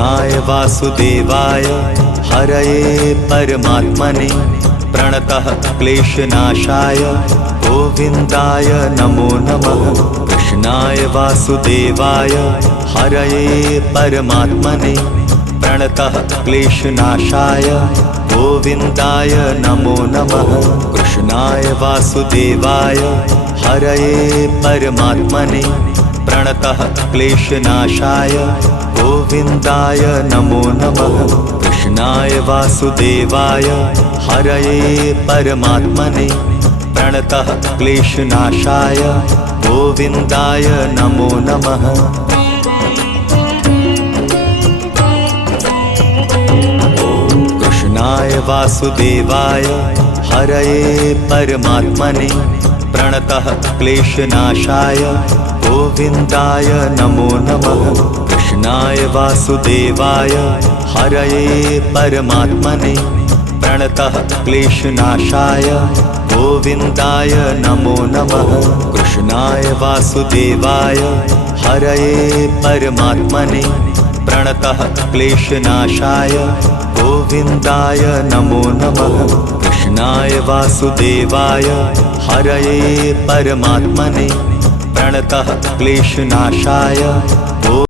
कृष्णाय वासुदेवाय हरये परमात्मने प्रणतः क्लेशनाशाय गोविन्दाय नमो नमः। कृष्णाय वासुदेवाय हरये परमात्मने प्रणतः क्लेशनाशाय गोविन्दाय नमो नमः। कृष्णाय वासुदेवाय हरये परमात्मने प्रणतः क्लेशनाशाय गोविन्दाय नमो नमः। कृष्णाय वासुदेवाय हरये परमात्मने प्रणतः क्लेशनाशाय गोविन्दाय नमो नमः। कृष्णाय वासुदेवाय हरये परमात्मने प्रणतः क्लेशनाशाय गोविन्दाय नमो नमः। कृष्णाय वासुदेवाय हरये परमात्मने प्रणतः क्लेशनाशाय गोविन्दाय नमो नमः। कृष्णाय वासुदेवाय हरये परमात्मने प्रणतः क्लेशनाशाय गोविन्दाय नमो नमः। कृष्णाय वासुदेवाय हरये परमात्मने प्रणतः क्लेशनाशाय